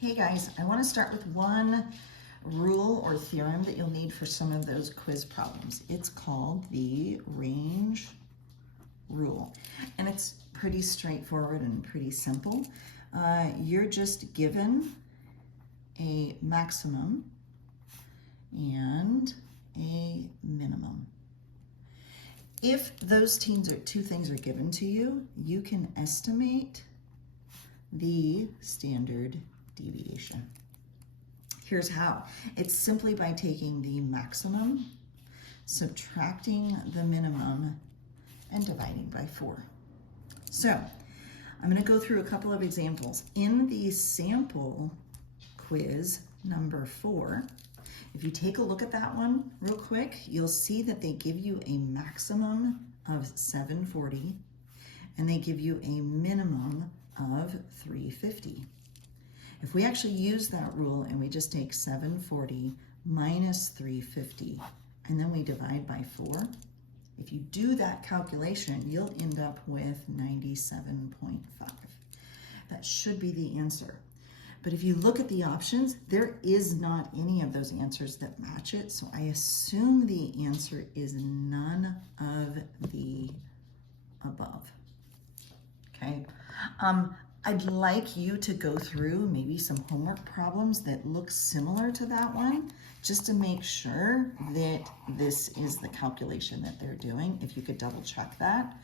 Hey guys, I want to start with one rule or theorem that you'll need for some of those quiz problems. It's called the range rule, and it's pretty straightforward and pretty simple. You're just given a maximum and a minimum. If those two things are given to you, you can estimate the standard deviation. Here's how. It's simply by taking the maximum, subtracting the minimum, and dividing by 4. So I'm going to go through a couple of examples. In the sample quiz number 4, if you take a look at that one real quick, you'll see that they give you a maximum of 740 and they give you a minimum of 350. If we actually use that rule and we just take 740 minus 350 and then we divide by 4, if you do that calculation, you'll end up with 97.5. That should be the answer. But if you look at the options, there is not any of those answers that match it, so I assume the answer is none of the above. Okay. I'd like you to go through maybe some homework problems that look similar to that one, just to make sure that this is the calculation that they're doing. If you could double check that.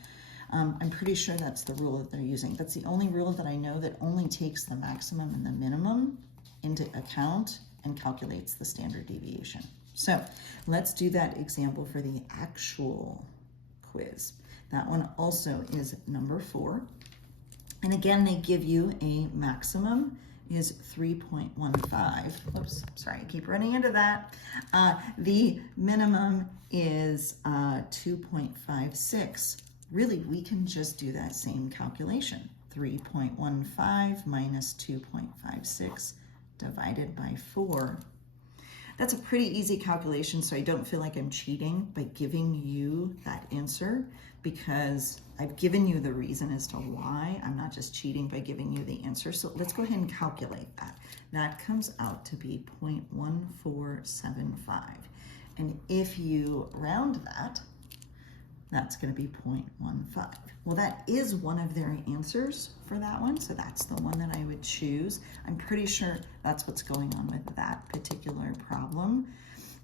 I'm pretty sure that's the rule that they're using. That's the only rule that I know that only takes the maximum and the minimum into account and calculates the standard deviation. So let's do that example for the actual quiz. That one also is number 4. And again, they give you a maximum is 3.15. Whoops, sorry, I keep running into that. The minimum is 2.56. Really, we can just do that same calculation. 3.15 minus 2.56 divided by 4. That's a pretty easy calculation, so I don't feel like I'm cheating by giving you that answer, because I've given you the reason as to why. I'm not just cheating by giving you the answer. So let's go ahead and calculate that. That comes out to be 0.1475. And if you round that, that's going to be 0.15. Well, that is one of their answers for that one, so that's the one that I would choose. I'm pretty sure that's what's going on with that particular problem.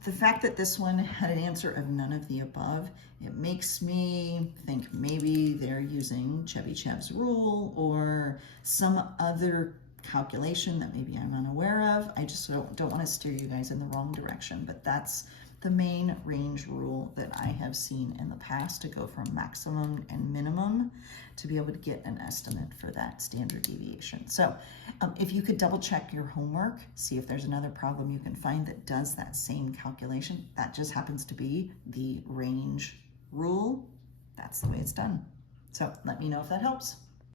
The fact that this one had an answer of none of the above, it makes me think maybe they're using Chebyshev's rule or some other calculation that maybe I'm unaware of. I just don't want to steer you guys in the wrong direction, but that's the main range rule that I have seen in the past, to go from maximum and minimum to be able to get an estimate for that standard deviation. So if you could double check your homework, see if there's another problem you can find that does that same calculation. That just happens to be the range rule. That's the way it's done. So let me know if that helps.